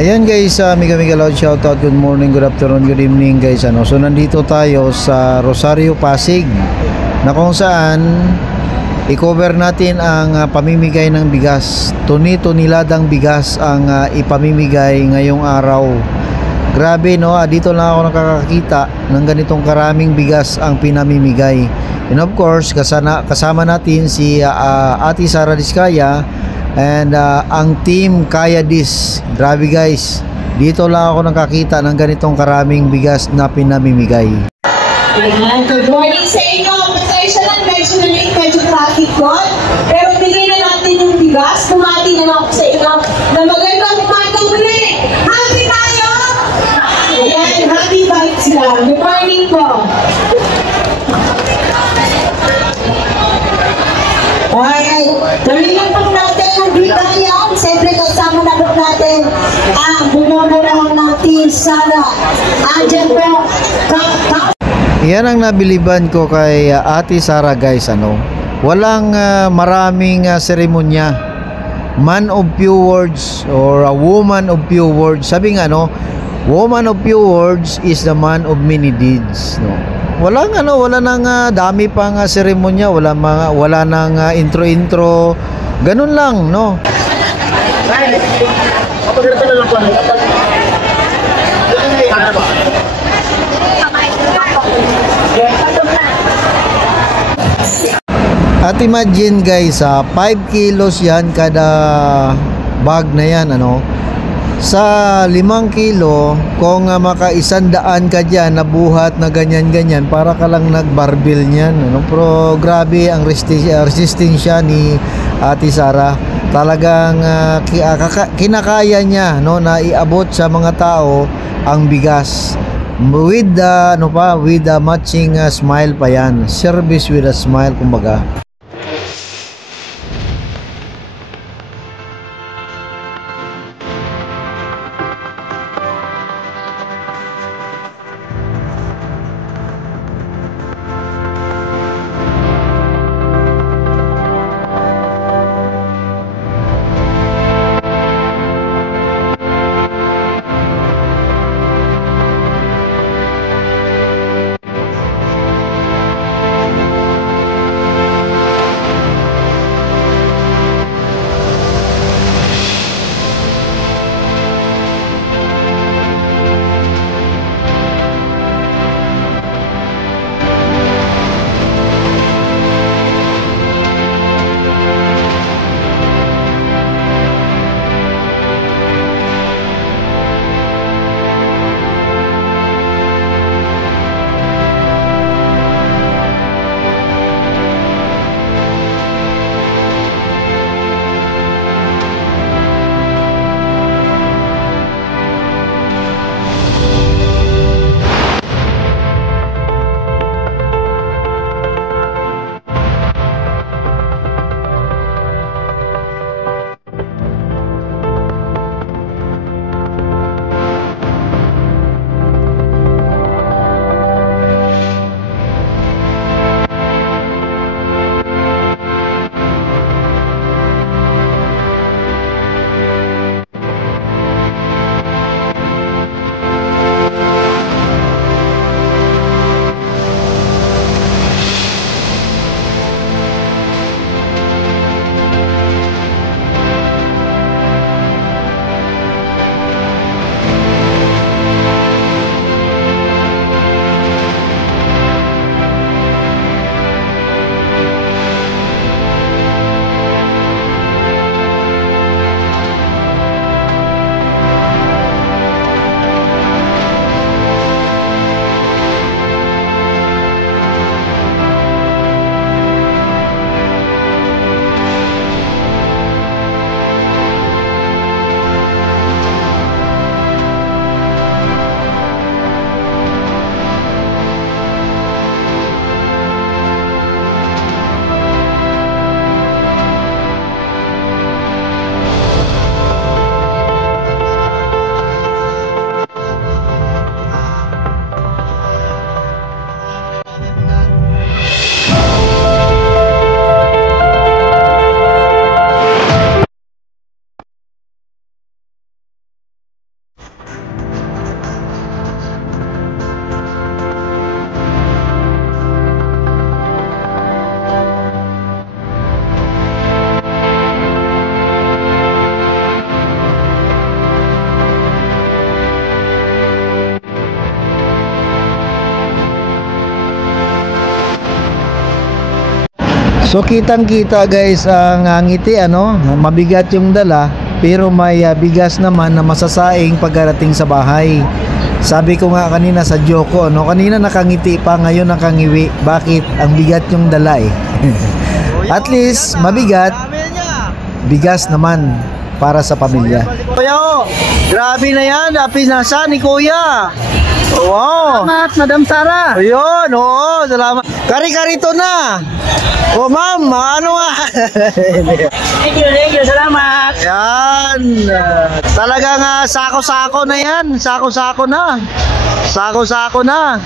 Ayan guys, mega loud shoutout, good morning, good afternoon, good evening guys. So nandito tayo sa Rosario, Pasig, na kung saan i-cover natin ang pamimigay ng bigas. Tuni-tuniladang bigas ang ipamimigay ngayong araw. Grabe no, dito lang ako nakakakita ng ganitong karaming bigas ang pinamimigay. And of course, kasama natin si Ate Sara Diskaya and ang team Kaya Dis. Grabe guys, dito lang ako nakakita ng ganitong karaming bigas na pinamimigay. Good morning sa inyo. Pasensya lang, medyo traffic ko. Pero bigay na natin yung bigas. Kumati na ako sa inyo na magandang umaga muli. Happy tayo! Ayan, happy bites lang. Good morning po. Alright, tuloy lang po natin ang Britaya. Siyempre kasama na po natin ang bumubulong ng Team Sara. Andyan po, Yan ang nabiliban ko kay Ate Sara guys. Walang maraming seremonya. Man of few words or a woman of few words. Sabi nga woman of few words is the man of many deeds. Wala nang dami pang seremonya, wala nang intro. Ganun lang, no. At imagine guys, 5 kilos yan kada bag na yan, sa 5 kilo, kung maka-100 ka dyan, nabuhat na ganyan, para ka lang nagbarbil niyan, Pero grabe ang resistensya ni Ate Sara. Talagang kinakaya niya, na iabot sa mga tao ang bigas. With the matching smile pa yan. Service with a smile, kumbaga. So kitang-kita guys ang ngiti ano, mabigat yung dala pero may bigas naman na masasaing pagdating sa bahay. Sabi ko nga kanina sa joke ko, no, kanina nakangiti pa, ngayon nakangiwi. Bakit? Ang bigat yung dala eh. At least mabigat, bigas naman para sa pamilya. Kuya, grabe na yan, pinasa ni Kuya. Wow. Salamat, Madam Sara. Ayun, oo, salamat. Kari-karito na. O ma'am, ano nga? Thank you, salamat. Yan. Talagang sako-sako na yan. Sako-sako na. Sako-sako na.